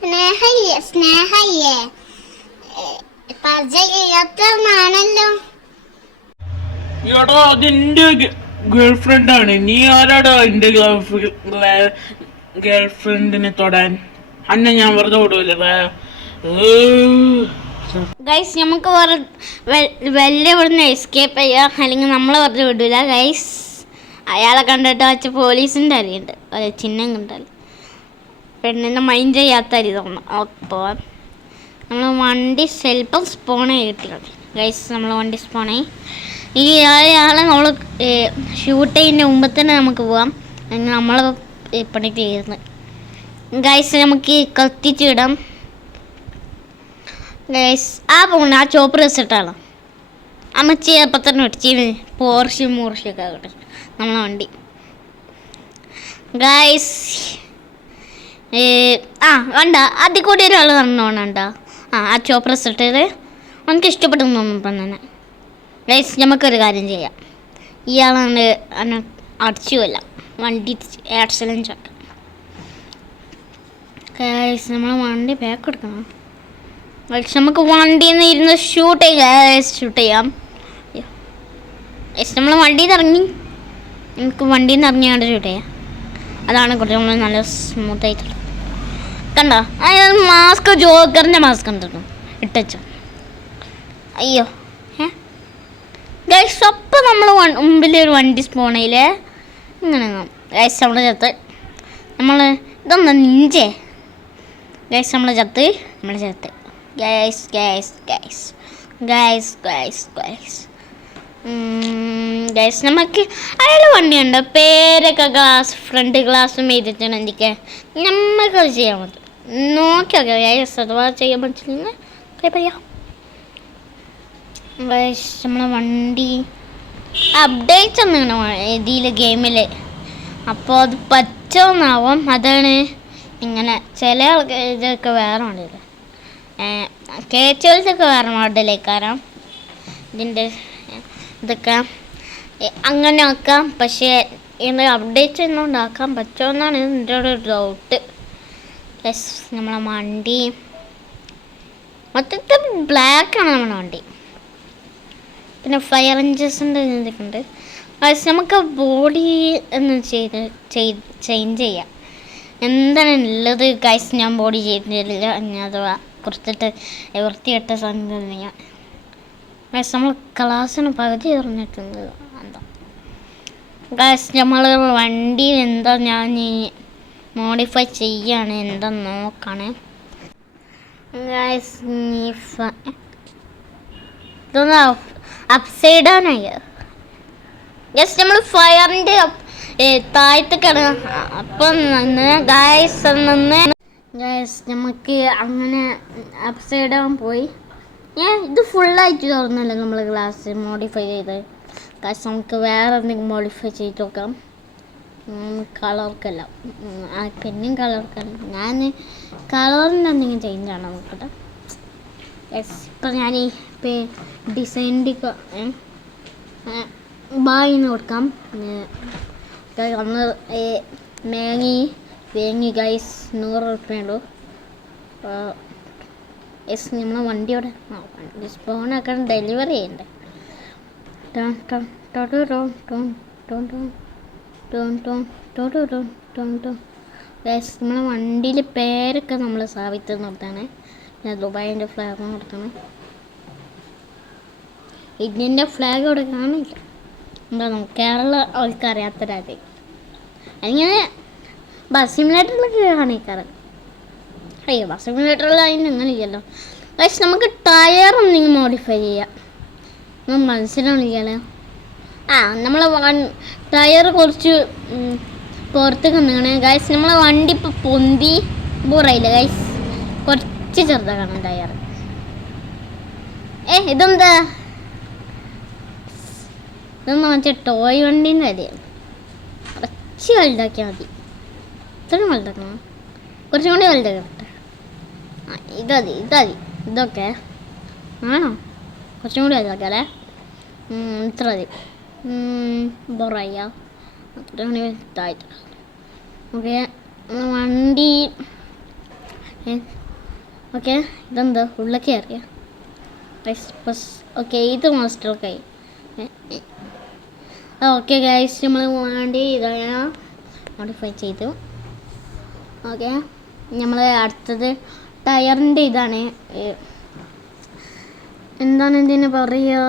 സ്നേഹല്ലേ പരിചയമാണല്ലോ. എടാ അതെന്റെ ഗേൾഫ്രണ്ട് ആണ്. നീ ആരാടാ എന്റെ ഗേൾഫ്രണ്ടിനെ തൊടാൻ? അന്നെ ഞാൻ വെറുതെ വിടൂലേ ഗൈസ്. നമുക്ക് വലിയ ഇവിടുന്ന് എസ്കേപ്പ് ചെയ്യാം, അല്ലെങ്കിൽ നമ്മളെ വെറുതെ വിടൂല ഗൈസ്. അയാളെ കണ്ടിട്ട് വെച്ച പോലീസിൻ്റെ അറിയുണ്ട് ഒരു ചിഹ്നം കണ്ടാൽ പെണ്ണിനെ മൈൻഡ് ചെയ്യാത്ത അരി തോന്നും. അപ്പോൾ നമ്മൾ വണ്ടി സ്വല്പം സ്പോൺ ചെയ്തിട്ടുണ്ട് ഗൈസ്. നമ്മൾ വണ്ടി സ്പോണായി. ഈ അയാളെ നമ്മൾ ഷൂട്ട് ചെയ്യുന്നതിന് മുമ്പ് തന്നെ നമുക്ക് പോവാം. നമ്മൾ പണി ചെയ്യുന്നത് ഗൈസ്. നമുക്ക് കത്തിച്ചിടാം ഗൈസ്. ആ ചോപ്പ് റിസിട്ടാണ് അമ്മച്ചി അപ്പം തന്നെ അടിച്ച് പോർഷ്യൊക്കെ ആകട്ടെ നമ്മളെ വണ്ടി ഗൈസ്. വേണ്ട അതിൽ കൂടി ഒരാൾ പറഞ്ഞോണ്ട. ആ ചോപ്പ് റിസിട്ടത് എനിക്ക് ഇഷ്ടപ്പെട്ടെന്ന് തോന്നുമ്പം തന്നെ ഗൈസ്. നമുക്കൊരു കാര്യം ചെയ്യാം. ഇയാളാണ് എന്നെ അടിച്ചുമല്ല വണ്ടി ആക്സിഡൻറ്റ് ആക്കാം ഗൈസ്. നമ്മൾ വണ്ടി ബാക്ക് എടുക്കണം ഗൈസ്. നമുക്ക് വണ്ടിയിൽ നിന്ന് ഇരുന്ന് ഷൂട്ട് ചെയ്യാം ഗൈസ്. നമ്മൾ വണ്ടിയിൽ നിന്ന് ഇറങ്ങി, നമുക്ക് വണ്ടിയിൽ നിന്ന് ഇറങ്ങിയാണ്ട് ഷൂട്ട് ചെയ്യാം. അതാണ് കുറച്ച് നമ്മൾ നല്ല സ്മൂത്തായിട്ടുള്ളത്. കണ്ടോ മാസ്ക്, ജോക്കറിൻ്റെ മാസ്ക് ഉണ്ടല്ലോ ഇട്ടു. അയ്യോ ഗൈസ്. അപ്പം നമ്മൾ മുമ്പിൽ ഒരു വണ്ടി സ്പോണയില് ഇങ്ങനെ ഗൈസ് നമ്മൾ ചത്ത്. നമ്മൾ ഇതൊന്ന് നിഞ്ചേ ഗൈസ്. നമ്മൾ ചത്ത് guys guys guys guys guys guys guys. നമുക്ക് അയാൾ വണ്ടിയുണ്ട്, പേരൊക്കെ ഫ്രണ്ട് ഗ്ലാസ്സും എഴുതിയിട്ടാണ്. എനിക്ക് നമുക്കത് ചെയ്യാൻ പറ്റും. നോക്കിയൊക്കെ ഗൈസ്. അഥവാ ചെയ്യാൻ പറ്റില്ലെങ്കിൽ കുഴപ്പമില്ല ഗൈസ്. നമ്മളെ വണ്ടി അപ്ഡേറ്റ് ഒന്നും ഇതിൽ ഗെയിമിൽ, അപ്പോൾ അത് പറ്റുമെന്നാവും. അതാണ് ഇങ്ങനെ ചില ഇതൊക്കെ വേറെ മോഡൽ, കേച്ചൽസൊക്കെ വേറെ മോഡലേക്കാരം. ഇതിൻ്റെ ഇതൊക്കെ അങ്ങനെ ആക്കാം. പക്ഷേ ഇത് അപ്ഡേറ്റ് ചെയ്യുന്നതുകൊണ്ട് ആക്കാൻ പറ്റുമെന്നാണ് എൻ്റെ ഒരു ഡൗട്ട്. യെസ്, നമ്മളെ വണ്ടി മൊത്തത്തിൽ ബ്ലാക്കാണ് നമ്മുടെ വണ്ടി. പിന്നെ ഫയർ എൻജിൻസിൻ്റെ ഇതൊക്കെയുണ്ട്. നമുക്ക് ബോഡി എന്ന് ചേഞ്ച് ചെയ്യാം. എന്താണ് ഉള്ളത് ഗൈസ്, ഞാൻ ബോഡി ചെയ്തിട്ടില്ല. ഇനി അഥവാ കൊടുത്തിട്ട് വൃത്തികെട്ട സാധനം ഞാൻ ഗൈസ് നമ്മൾ ക്ലാസ്സിന് പകുതി പറഞ്ഞിട്ടുണ്ട്. എന്താ ഗൈസ് നമ്മൾ വണ്ടി എന്താ ഞാൻ മോഡിഫൈ ചെയ്യാണ്, എന്താ നോക്കണേ ഗൈസ്. ഇതൊന്ന് അപ്സൈഡ് ഡൗൺ ആയി. ജസ്റ്റ് നമ്മൾ ഫയറിൻ്റെ താഴത്തേക്കാണ്. അപ്പം ഗൈസ് നമുക്ക് അങ്ങനെ അപ്സൈഡ് ഡൗൺ പോയി. ഇത് ഫുള്ളായിട്ട് തുറന്നല്ലോ നമ്മൾ ഗ്ലാസ് മോഡിഫൈ ചെയ്ത്. ഗൈസ് നമുക്ക് വേറെ എന്തെങ്കിലും മോഡിഫൈ ചെയ്ത് നോക്കാം. കളർക്കല്ല, പിന്നെയും കളർക്കല്ല. ഞാൻ കളറിൻ്റെ എന്തെങ്കിലും ചേഞ്ച് ആണ് നോക്കട്ടെ. യെസ്, ഇപ്പം ഞാൻ ഈ ഡിസൈൻ്റെ ബായിന്ന് കൊടുക്കാം. നമ്മൾ വേങ്ങി ഗൈസ് 100 റുപ്യുള്ളൂ. യെസ്, നമ്മളെ വണ്ടിയോടെ സ്പോണാക്കാൻ ഡെലിവറി ചെയ്യണ്ടേ. ഗൈസ് നമ്മളെ വണ്ടിയിൽ പേരൊക്കെ നമ്മൾ സാവിത്ത് നിർത്താനേ. ഞാൻ ദുബായിൻ്റെ ഫ്ലാഗ് കൊടുക്കണം. ഇന്ത്യൻ്റെ ഫ്ലാഗ് ഇവിടെ കാണില്ല. എന്താ കേരള ആൾക്കറിയാത്ത രാജ്യം. അതിങ്ങനെ ബസ് സിമുലേറ്ററിലൊക്കെ കാണിക്കാറ്. അയ്യോ, ബസ് സിമുലേറ്ററിൽ അതിന് അങ്ങനെ ഇല്ലല്ലോ. ഗൈസ് നമുക്ക് ടയർ ഒന്നെങ്കിൽ മോഡിഫൈ ചെയ്യാം. മനസ്സിലാവില്ലല്ലോ. നമ്മളെ ടയർ കുറച്ച് പുറത്തേക്ക് വന്നിങ്ങനെ ഗൈസ്. നമ്മളെ വണ്ടി ഇപ്പോൾ പൊന്തി ബോറായില്ല ഗൈസ്, കുറച്ച് ചെറുതാക്കണം ടയർ. ഇതെന്താ ഇതൊന്നും മറ്റേ ടോയ് വണ്ടീൻ്റെ കാര്യമാണ്. കുറച്ച് വലുതാക്കിയാൽ മതി. ഇത്രയും വലുതാക്കണം, കുറച്ചും കൂടി വലുതാക്കട്ടെ. ഇതതി ഇതൊക്കെ ആണോ? കുറച്ചും കൂടി വലുതാക്കാം അല്ലേ? ഇത്ര മതി. ബൊറയ്യ അത്രയും കൂടി വലുതായിട്ട്. ഓക്കെ, വണ്ടി ഓക്കെ. ഇതെന്താ ഉള്ളൊക്കെ അറിയാം. ഓക്കെ, ഇത് മാസ്റ്റർ ആയി. ഓക്കെ ഗൈസ്, നമ്മൾ വണ്ടി ഇതാ മോഡിഫൈ ചെയ്തു. ഓക്കെ, നമ്മൾ അടുത്തത് ടയറിൻ്റെ ഇതാണ്. എന്താണ് ഇതിന് പറയുക?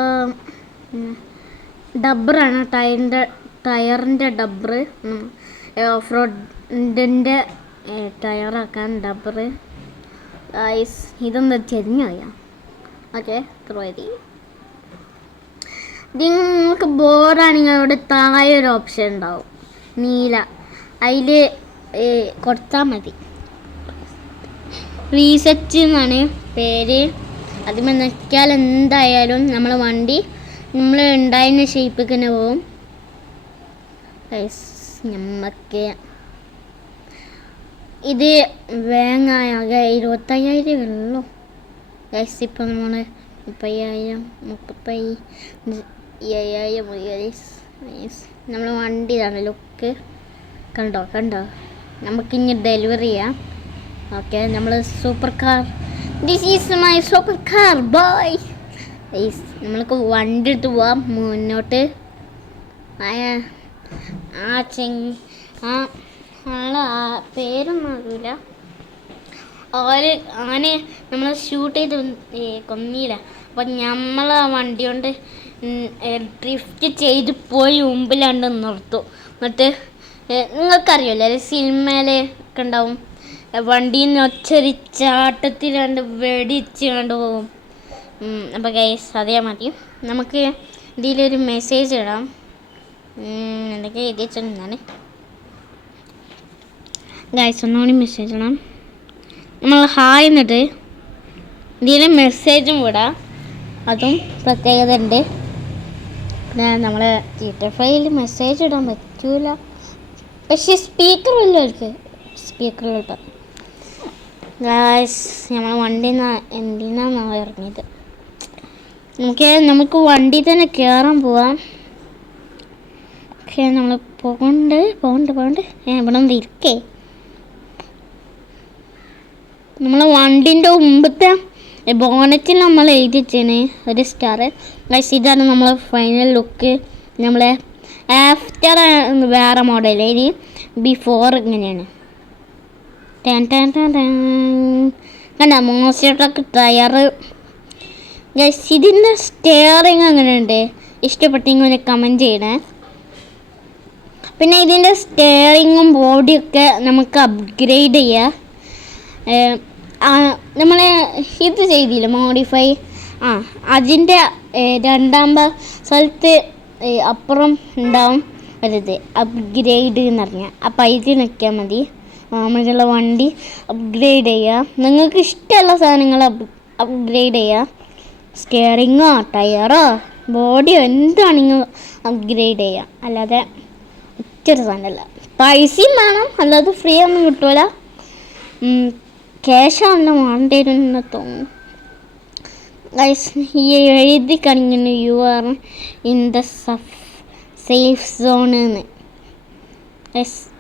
ഡബ്ബറാണ്. ടയറിൻ്റെ ഡബ്ബർ. ഓഫ് റോഡിൻ്റെ ടയറാക്കാൻ ഡബ്ബർ ഗൈസ്. ഇതൊന്ന് ചെരിഞ്ഞു പോയാ. ഓക്കെ, ഇത്ര മതി. നിങ്ങൾക്ക് ബോർഡാണെങ്കിൽ അവിടെ താഴെ ഒരു ഓപ്ഷൻ ഉണ്ടാവും, നീല. അതിൽ കൊടുത്താൽ മതി. റീസെറ്റ് എന്നാണ് പേര്. അതിൽ നിൽക്കിയാൽ എന്തായാലും നമ്മളെ വണ്ടി നമ്മൾ ഉണ്ടായിരുന്ന ഷേപ്പിൽ തന്നെ പോവും. നമുക്ക് ഇത് വേങ്ങായ 25,000 ഉള്ളൂ ഗൈസ്. ഇപ്പം നമ്മൾ 30,000 35,000 നമ്മൾ വണ്ടി ഇതാണ് ലുക്ക്. കണ്ടോ നമുക്കിനി ഡെലിവറി ചെയ്യാം. ഓക്കെ, നമ്മൾ super car. This is my super car boy. നമ്മൾക്ക് വണ്ടി എടുത്ത് പോവാം മുന്നോട്ട്. ആളെ പേരൊന്നും അറിയില്ല. ആനെ നമ്മൾ ഷൂട്ട് ചെയ്ത് കൊന്നില്ല. അപ്പം നമ്മൾ ആ വണ്ടി കൊണ്ട് ഡ്രിഫ്റ്റ് ചെയ്ത് പോയി മുമ്പിലാണ്ട് നിർത്തും. എന്നിട്ട് നിങ്ങൾക്കറിയില്ലേ സിനിമയിലൊക്കെ ഉണ്ടാവും, വണ്ടിയിൽ നിന്ന് ഒച്ചൊരു ചാട്ടത്തിലാണ്ട് വെടിച്ച് കണ്ടു പോകും. അപ്പോൾ ഗൈസ് അതേ മതി. നമുക്ക് ഇതിലൊരു മെസ്സേജ് ഇടാം. എന്തൊക്കെ എഴുതി വെച്ചിട്ടുണ്ടാണ് ഗൈസ്. ഒന്നുകൂടി മെസ്സേജ് ഇടാം. നമ്മൾ ഹായ് എന്നിട്ട് ഇതിൽ മെസ്സേജും വിടാം. അതും പ്രത്യേകത ഉണ്ട്. പിന്നെ നമ്മൾ GTA5 മെസ്സേജ് ഇടാൻ പറ്റൂല, പക്ഷേ സ്പീക്കറില്ല. അവർക്ക് സ്പീക്കറിലോട്ട് ഗൈസ് നമ്മൾ വണ്ടി എന്തിനാണ് ഇറങ്ങിയത്. നമുക്ക് വണ്ടി തന്നെ കയറാൻ പോവാം. ഓക്കെ നമ്മൾ പോകണ്ട് ഇവിടെ നിന്ന് ഇരിക്കേ. നമ്മൾ വണ്ടിൻ്റെ മുമ്പത്തെ ബോണറ്റിൽ നമ്മൾ എഴുതി വെച്ചേന് ഒരു സ്റ്റാർ. ഗൈസ് ഇതാണ് നമ്മളെ ഫൈനൽ ലുക്ക്. നമ്മളെ ആഫ്റ്റർ വേറെ മോഡൽ, ഇനി ബിഫോർ ഇങ്ങനെയാണ്. കണ്ട മോശമായിട്ടൊക്കെ ടയറ്. ഗൈസ് ഇതിൻ്റെ സ്റ്റെയറിങ് അങ്ങനെയുണ്ട്, ഇഷ്ടപ്പെട്ടെങ്കിൽ ഒന്ന് കമൻറ്റ് ചെയ്യണേ. പിന്നെ ഇതിൻ്റെ സ്റ്റെയറിങ്ങും ബോഡിയൊക്കെ നമുക്ക് അപ്ഗ്രേഡ് ചെയ്യാം. നമ്മൾ ഇത് ചെയ്തില്ല മോഡിഫൈ, അതിൻ്റെ രണ്ടാമത്തെ സ്ഥലത്ത് അപ്പുറം ഉണ്ടാവും ഒരിത് അപ്ഗ്രേഡ് എന്ന് പറഞ്ഞാൽ. അപ്പം ഇത് നിൽക്കാൻ മതി, നമ്മളുള്ള വണ്ടി അപ്ഗ്രേഡ് ചെയ്യുക. നിങ്ങൾക്ക് ഇഷ്ടമുള്ള സാധനങ്ങൾ അപ്ഗ്രേഡ് ചെയ്യുക. സ്റ്റിയറിങ്ങോ ടയറോ ബോഡിയോ എന്താണെങ്കിലും അപ്ഗ്രേഡ് ചെയ്യുക. അല്ലാതെ ഒറ്റൊരു സാധനമല്ല, പൈസയും വേണം, അല്ലാതെ ഫ്രീ ഒന്നും കിട്ടൂല. ക്യാഷാണല്ലോ വേണ്ടിയിരുന്ന തോന്നുന്നു. ഈ എഴുതി കാണിക്കുന്നു you are in the safe സോണെന്ന്.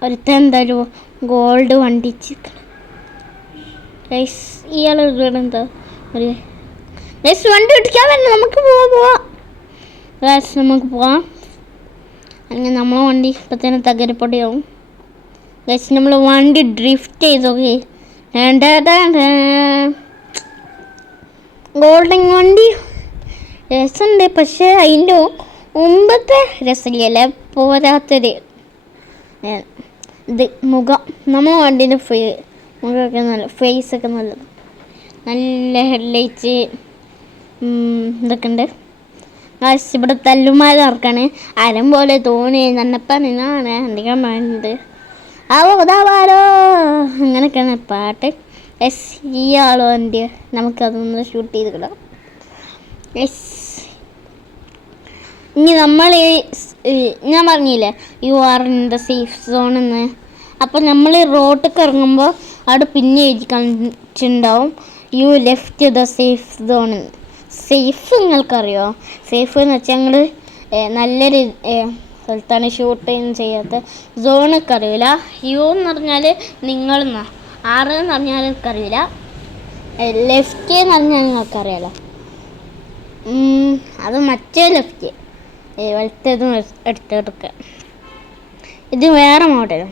ഒരുത്ത എന്തായാലും ഗോൾഡ് വണ്ടിച്ച് ഇയാൾ എന്താ ഒരു വണ്ടി ഓടിക്കാൻ വേണ്ടി നമുക്ക് പോവാം. നമുക്ക് പോവാം. അങ്ങനെ നമ്മളെ വണ്ടി ഇപ്പം തന്നെ തകരപ്പൊടിയാവും. നമ്മൾ വണ്ടി ഡ്രിഫ്റ്റ് ചെയ്തൊക്കെ ഗോൾഡൻ വണ്ടി രസമുണ്ട്, പക്ഷേ അതിൻ്റെ മുമ്പത്തെ രസമില്ല, പോരാത്തൊരു ഇത് മുഖം. നമ്മൾ വണ്ടീൻ്റെ മുഖമൊക്കെ നല്ല, ഫേസൊക്കെ നല്ലത്, നല്ല ഹെഡ്ലൈറ്റ് ഇതൊക്കെ ഉണ്ട്. ഇവിടെ തല്ലുമാല ഇറക്കാണ്, അരം പോലെ തോന്നി നന്നപ്പനാണ് എന്തെങ്കിലും വേണ്ടത്. ആവോതാവാലോ അങ്ങനെയൊക്കെയാണ് പാട്ട്. ഈ ആളോ എൻ്റെ നമുക്കതൊന്ന് ഷൂട്ട് ചെയ്ത് കിടാം. ഇനി നമ്മൾ ഞാൻ പറഞ്ഞില്ലേ you are in the safe zone എന്ന്. അപ്പോൾ നമ്മൾ റോഡിലേക്ക് ഇറങ്ങുമ്പോൾ അവിടെ പിന്നെ എഴുതി കാണിച്ചിട്ടുണ്ടാവും you left the safe zone എന്ന്. സേഫ് നിങ്ങൾക്കറിയോ? സേഫ് എന്ന് വെച്ചാൽ ഞങ്ങൾ നല്ലൊരു സ്ഥലത്താണ് ഷൂട്ട് ചെയ്യാത്ത. സോണൊക്കെ അറിയില്ല. യു എന്ന് പറഞ്ഞാൽ നിങ്ങളെന്നാ, ആറ് എന്ന് പറഞ്ഞാൽ എനിക്കറിയില്ല, ലെഫ്റ്റ് എന്ന് പറഞ്ഞാൽ നിങ്ങൾക്കറിയാലോ. അത് മറ്റേ ലെഫ്റ്റ്, വലത്തേതും എടുത്തെടുക്കുക. ഇത് വേറെ മോഡലും.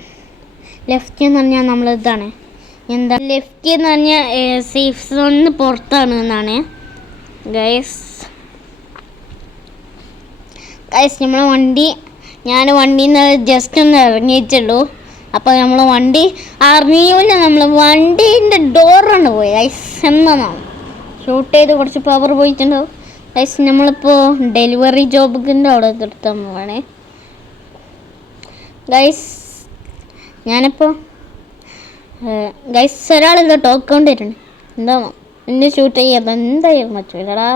ലെഫ്റ്റ് എന്ന് പറഞ്ഞാൽ നമ്മളിതാണ്, എന്താ ലെഫ്റ്റ് എന്ന് പറഞ്ഞാൽ സേഫ് സോണിന് പുറത്താണ് എന്നാണ് ഗൈസ്. നമ്മളെ വണ്ടി, ഞാൻ വണ്ടിയിൽ നിന്ന് ജസ്റ്റ് ഒന്ന് ഇറങ്ങിയിട്ടുള്ളൂ. അപ്പോൾ നമ്മൾ വണ്ടി അറിയൂല, നമ്മൾ വണ്ടീൻ്റെ ഡോറാണ് പോയി ഗൈസ്. എന്നാണ് ഷൂട്ട് ചെയ്ത് കുറച്ച് പവർ പോയിട്ടുണ്ടാവും ഗൈസ്. നമ്മളിപ്പോൾ ഡെലിവറി ജോബിൻ്റെ അവിടെ നിർത്താൻ പോവാണേ ഗൈസ്. ഞാനിപ്പോൾ ഗൈസ് ഒരാളെന്തോ ടോക്കൊണ്ട് വരുന്നുണ്ട്, എന്താ എന്നെ ഷൂട്ട് ചെയ്യാത്ത എന്തായാലും പറ്റൂലടാ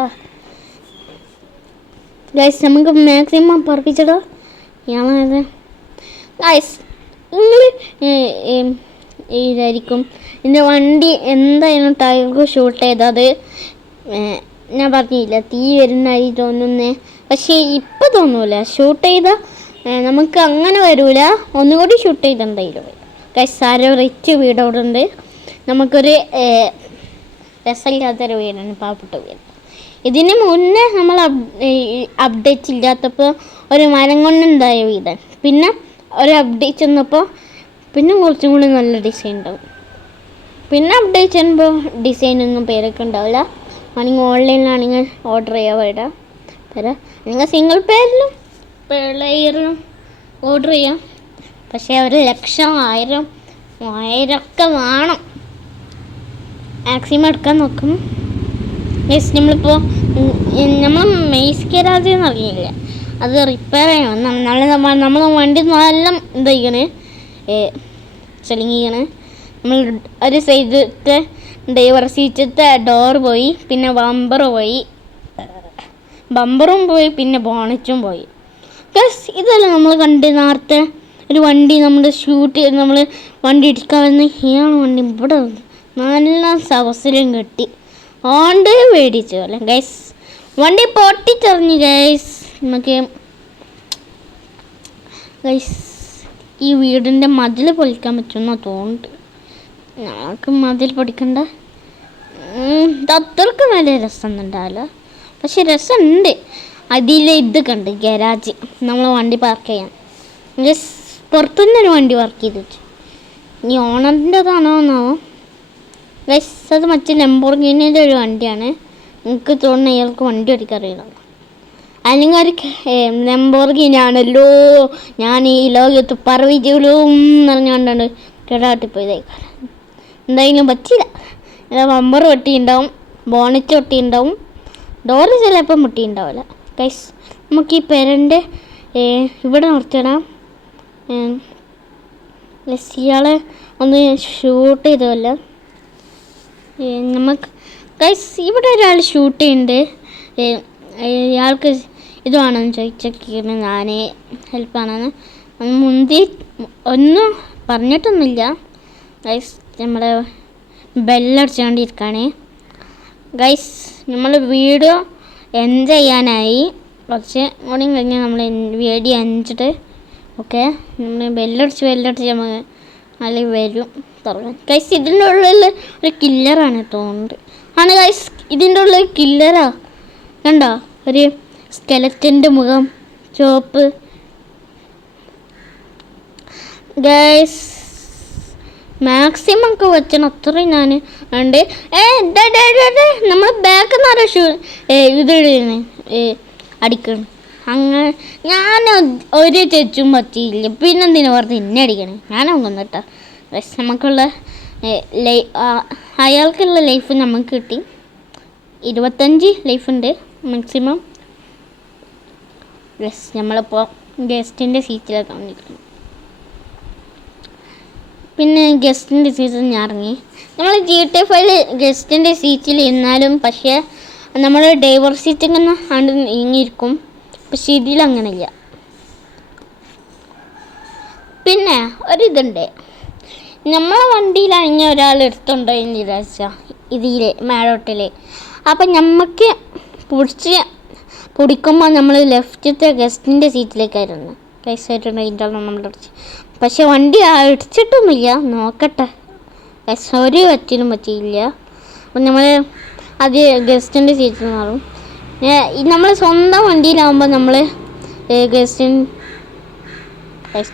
ഗൈസ്. നമുക്ക് മാക്സിമം പറപ്പിച്ചടോ ഞാനത് ഗൈസ്. നിങ്ങൾ ഇതായിരിക്കും എൻ്റെ വണ്ടി എന്തായാലും ടയർക്ക് ഷൂട്ട് ചെയ്തത്. ഞാൻ പറഞ്ഞില്ല തീ വരുന്നതായി തോന്നുന്നേ, പക്ഷേ ഇപ്പം തോന്നൂല. ഷൂട്ട് ചെയ്താൽ നമുക്ക് അങ്ങനെ വരൂല, ഒന്നുകൂടി ഷൂട്ട് ചെയ്തെന്തായാലും വരും ഗൈസ്. ആരോ റിച്ച് വീട് അവിടെ ഉണ്ട്. നമുക്കൊരു രസമില്ലാത്തൊരു വീടാണ്, പാവപ്പെട്ട വീട്. ഇതിന് മുന്നേ നമ്മൾ അപ്ഡേറ്റ് ഇല്ലാത്തപ്പോൾ ഒരു മരം കൊണ്ടുണ്ടായ വീടാണ്. പിന്നെ ഒരു അപ്ഡേറ്റ് വന്നപ്പോൾ പിന്നെ കുറച്ചും കൂടി നല്ല ഡിസൈൻ ഉണ്ടാവും. പിന്നെ അപ്ഡേറ്റ് ചെയ്യുമ്പോൾ ഡിസൈനൊന്നും പേരൊക്കെ ഉണ്ടാവില്ല. ആണെങ്കിൽ ഓൺലൈനിലാണെങ്കിൽ ഓർഡർ ചെയ്യാൻ വേടാം തരാം. നിങ്ങൾ സിംഗിൾ പേരിലും പ്ലെയറിലും ഓർഡർ ചെയ്യാം. പക്ഷേ 1,00,000 1000 ഒക്കെ വേണം. മാക്സിമം എടുക്കാൻ നോക്കും. നമ്മളിപ്പോൾ നമ്മൾ മെയ്സ്കരാജ് എന്ന് അറിയില്ല, അത് റിപ്പയർ ചെയ്യണം. നമ്മൾ വണ്ടി നല്ല എന്തായിക്കണ് ചെളിങ്ങിയാണ്. നമ്മൾ ഒരു സൈഡത്തെ ഡ്രൈവർ സീറ്റത്തെ ഡോർ പോയി, പിന്നെ ബമ്പറും പോയി, പിന്നെ ബോണറ്റും പോയി. പ്ലസ് ഇതല്ല നമ്മൾ കണ്ട് നേരത്തെ ഒരു വണ്ടി നമ്മൾ ഷൂട്ട് ചെയ്ത് നമ്മൾ വണ്ടി ഇടിക്കാൻ വന്ന് ഇയാണ് വണ്ടി ഇവിടെ നല്ല സവസരം കെട്ടി ഓണ്ട് മേടിച്ചു അല്ലേ ഗൈസ്. വണ്ടി പൊട്ടിച്ചെറിഞ്ഞു ഗൈസ്. നമുക്ക് ഗൈസ് ഈ വീടിൻ്റെ മതിൽ പൊളിക്കാൻ പറ്റുമെന്നോ തോന്നുന്നുണ്ട്. ഞങ്ങൾക്ക് മതിൽ പൊടിക്കണ്ട. അത്രക്ക് വലിയ രസമൊന്നും ഉണ്ടാവില്ല, പക്ഷെ രസമുണ്ട്. അതിലെ ഇത് കണ്ട് ഗരാജ് നമ്മൾ വണ്ടി പാർക്ക് ചെയ്യാൻ. ഗൈസ് പുറത്തുനിന്നൊരു വണ്ടി പാർക്ക് ചെയ്ത് വെച്ചു. ഇനി ഓണറിൻ്റെതാണോ എന്നാവോ ഗൈസ്. അത് മറ്റേ ലംബോർഗിനിയുടെ ഒരു വണ്ടിയാണ്. എനിക്ക് തോന്നുന്നു അയാൾക്ക് വണ്ടി ഓടിക്കറിയണം. അല്ലെങ്കിൽ ഒരു ലംബോർഗിനിയാണല്ലോ ഞാൻ ഈ ലോകത്ത് പറവിച്ചും പറഞ്ഞുകൊണ്ടാണ് കേടാട്ടിപ്പോയതേക്കാൾ. എന്തായാലും പറ്റില്ല. ബമ്പർ പൊട്ടിയുണ്ടാവും, ബോണറ്റ് പൊട്ടിയുണ്ടാവും, ഡോറ് ചിലപ്പോൾ മുട്ടിയുണ്ടാവില്ല. ഗൈസ് നമുക്ക് ഈ പെരൻ്റെ ഇവിടെ നിർത്തിയിടാം. ഇയാളെ ഒന്ന് ഷൂട്ട് ചെയ്തല്ല. നമുക്ക് ഗൈസ് ഇവിടെ ഒരാൾ ഷൂട്ട് ചെയ്യുന്നുണ്ട്. ഇയാൾക്ക് ഇത് വേണമെന്ന് ചോദിച്ചൊക്കെയാണ് ഞാൻ ഹെൽപ്പാണെന്ന് മുന്തി ഒന്നും പറഞ്ഞിട്ടൊന്നുമില്ല. ഗൈസ് നമ്മുടെ ബെല്ലടിച്ചുകൊണ്ടിരിക്കുകയാണ്. ഗൈസ് നമ്മൾ വീഡിയോ എൻജോയ് ചെയ്യാനായി കുറച്ച് കൂടി കഴിഞ്ഞാൽ നമ്മൾ വീഡിയോ അഞ്ചിട്ട് ഓക്കെ നമ്മൾ ബെല്ലടിച്ച് നമ്മൾ അതിൽ വരും തുറക്കാൻ. ഗൈസ് ഇതിൻ്റെ ഉള്ളിൽ ഒരു കില്ലറാണ് തോന്നുന്നത്. ആണ് ഗൈസ് ഇതിൻ്റെ ഉള്ളിൽ കില്ലറാ കണ്ടോ, ഒരു സ്കെലറ്റൻ്റെ മുഖം ചുവപ്പ്. ഗൈസ് മാക്സിമം ഒക്കെ വെച്ചാൽ അത്രയും ഞാൻ ഉണ്ട്. നമ്മൾ ബാക്കിൽ നിന്ന് ഇത് അടിക്കണം. അങ്ങനെ ഞാൻ ഒരു തെറ്റും പറ്റിയില്ല, പിന്നെന്തിനു പറഞ്ഞ് എന്നെ അടിക്കണേ. ഞാനൊന്നും കേട്ടോ. പക്ഷെ നമുക്കുള്ള അയാൾക്കുള്ള ലൈഫ് നമുക്ക് കിട്ടി. 25 ലൈഫുണ്ട് മാക്സിമം. യെസ് നമ്മളിപ്പോൾ ഗസ്റ്റിൻ്റെ സീറ്റിലൊക്കെ വന്നിരിക്കണം. പിന്നെ ഗസ്റ്റിൻ്റെ സീറ്റിൽ ഞാൻ ഇറങ്ങി. നമ്മൾ GTA 5 ഗസ്റ്റിൻ്റെ സീറ്റിൽ ഇരുന്നാലും പക്ഷേ നമ്മൾ ഡ്രൈവർ സീറ്റിൽ നിന്ന് ആണ്ട് ഇങ്ങിയിരിക്കും. പക്ഷെ ഇതിലങ്ങനെയില്ല. പിന്നെ ഒരിതുണ്ട്, നമ്മളെ വണ്ടിയിലാണെങ്കിൽ ഒരാൾ എടുത്തുണ്ടോ എന്ന് വിചാരിച്ചാൽ ഇതിൽ മേലോട്ടിൽ. അപ്പം നമുക്ക് പിടിക്കുമ്പോൾ നമ്മൾ ലെഫ്റ്റത്തെ ഗസ്റ്റിൻ്റെ സീറ്റിലേക്കായിരുന്നു കൈസായിട്ടുണ്ട്. ഇതിൻ്റെ നമ്മൾ അടിച്ച്, പക്ഷെ വണ്ടി അടിച്ചിട്ടൊന്നുമില്ല. നോക്കട്ടെ ഒരു പറ്റിനും പറ്റിയില്ല. അപ്പം നമ്മൾ അത് ഗസ്റ്റിൻ്റെ സീറ്റിൽ മാറും. നമ്മൾ സ്വന്തം വണ്ടിയിലാവുമ്പോൾ നമ്മൾ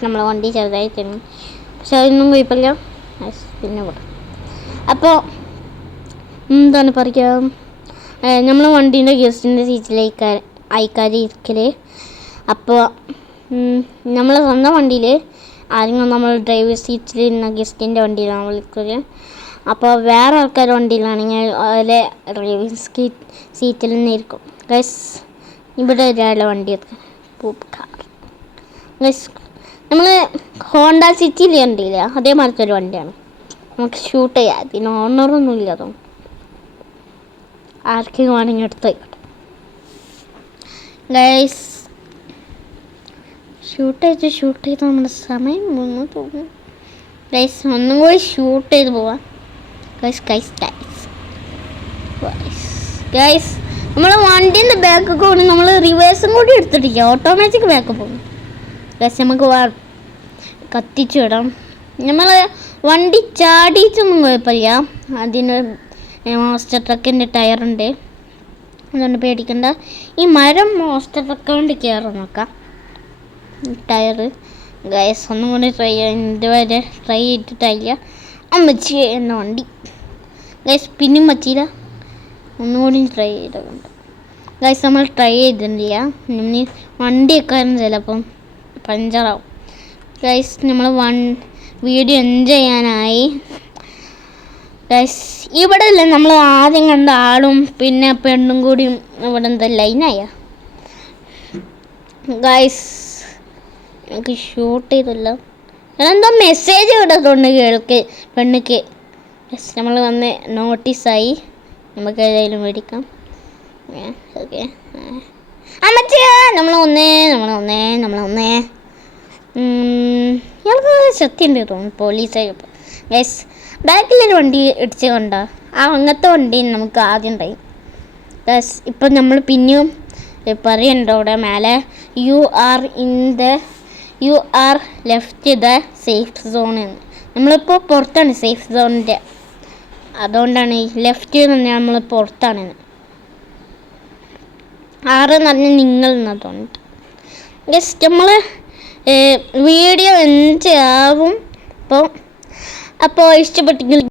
നമ്മളെ വണ്ടി ചെറുതായി തരും, പക്ഷെ അതൊന്നും കുഴപ്പമില്ല. പിന്നെ കൂടെ അപ്പോൾ എന്താണ് പറയുക, നമ്മൾ വണ്ടീൻ്റെ ഗസ്റ്റിൻ്റെ സീറ്റിലേക്ക് അയക്കാതെ ഇരിക്കൽ. അപ്പോൾ നമ്മൾ സ്വന്തം വണ്ടിയിൽ ആരെങ്കിലും നമ്മൾ ഡ്രൈവർ സീറ്റിൽ ഇരുന്ന ഗസ്റ്റിൻ്റെ വണ്ടിയിലാണ് നമ്മൾ ഇരിക്കൽ. അപ്പോൾ വേറെ ആൾക്കാരുടെ വണ്ടിയിലാണെങ്കിൽ അതിലെ ഡ്രൈവിംഗ് സീറ്റിൽ തന്നെ ഇരിക്കും. ഗൈസ് ഇവിടെ ഒരാളുടെ വണ്ടി എടുക്കാം, കാർ. ഗൈസ് നമ്മൾ ഹോണ്ട സിറ്റിയിൽ കണ്ടില്ല, അതേമാതിരത്തെ ഒരു വണ്ടിയാണ്. നമുക്ക് ഷൂട്ട് ചെയ്യാം. അതിന് ഓണറൊന്നും ഇല്ല തോന്നും. ആർക്കും വേണമെങ്കിൽ എടുത്തോട്ടെ. ഗൈസ് ഷൂട്ട് ചെയ്ത് നമ്മുടെ സമയം മുന്നു തോന്നുന്നു. ഗൈസ് ഒന്നും കൂടി ഷൂട്ട് ചെയ്ത് പോവാം. ഗൈസ് നമ്മൾ വണ്ടീൻ്റെ ബാക്കൊക്കെ പോകും. നമ്മൾ റിവേഴ്സും കൂടി എടുത്തിട്ടില്ല, ഓട്ടോമാറ്റിക് ബാക്ക് പോകും. ഗൈസ് നമുക്ക് കത്തിച്ചു വിടാം. നമ്മൾ വണ്ടി ചാടിയിട്ടൊന്നും കുഴപ്പമില്ല. അതിന് മോസ്റ്റർ ട്രക്കിൻ്റെ ടയറുണ്ട്, അതുകൊണ്ട് പേടിക്കണ്ട. ഈ മരം മോസ്റ്റർ ട്രക്ക് കൊണ്ട് കയറി നോക്കാം ടയർ. ഗൈസ് ഒന്നും കൂടി ട്രൈ ചെയ്യാം. ഇതുവരെ ട്രൈ ചെയ്തിട്ടില്ല. അമ്മച്ചി എന്ന വണ്ടി ഗൈസ് പിന്നെയും പറ്റിയില്ല. ഒന്നുകൂടി ട്രൈ ചെയ്തിട്ടുണ്ട്. ഗൈസ് നമ്മൾ ട്രൈ ചെയ്തിട്ടില്ല. ഇനി വണ്ടി വെക്കാനും ചിലപ്പം പഞ്ചറാവും. ഗൈസ് നമ്മൾ വീഡിയോ എൻജോയ് ചെയ്യാനായി. ഗൈസ് ഇവിടെ അല്ലേ നമ്മൾ ആദ്യം കണ്ട ആളും പിന്നെ പെണ്ണും കൂടിയും ഇവിടെ എന്താ ലൈനായ. ഗൈസ് എനിക്ക് ഷൂട്ട് ചെയ്തില്ല. ഞാനെന്തോ മെസ്സേജ് വിടത്തുണ്ട് പെണ്ണിക്ക്. യെസ് നമ്മൾ വന്ന് നോട്ടീസായി. നമുക്ക് ഏതായാലും മേടിക്കാം. ഓക്കെ അമ്മച്ചേ നമ്മൾ ഒന്നേ ഞങ്ങൾക്ക് സത്യമുണ്ട് തോന്നുന്നു പോലീസായപ്പോൾ. യെസ് ബാക്കിലൊരു വണ്ടി ഇടിച്ച് കൊണ്ടോ, അങ്ങനത്തെ വണ്ടി നമുക്ക് ആദ്യം ഉണ്ടായി. യെസ് ഇപ്പം നമ്മൾ പിന്നെയും പറയണ്ടോ അവിടെ മേലെ U are in the you are left the safe zone എന്ന്. നമ്മളിപ്പോൾ പുറത്താണ് സേഫ് സോണിൻ്റെ, അതുകൊണ്ടാണ് ഈ ലെഫ്റ്റ് എന്ന് പറഞ്ഞാൽ നമ്മൾ പുറത്താണ്. 6 എന്ന് പറഞ്ഞാൽ നിങ്ങൾ എന്നതുകൊണ്ട്. ജസ്റ്റ് നമ്മൾ വീഡിയോ എന്ത് ആവും. അപ്പോൾ ഇഷ്ടപ്പെട്ടെങ്കിൽ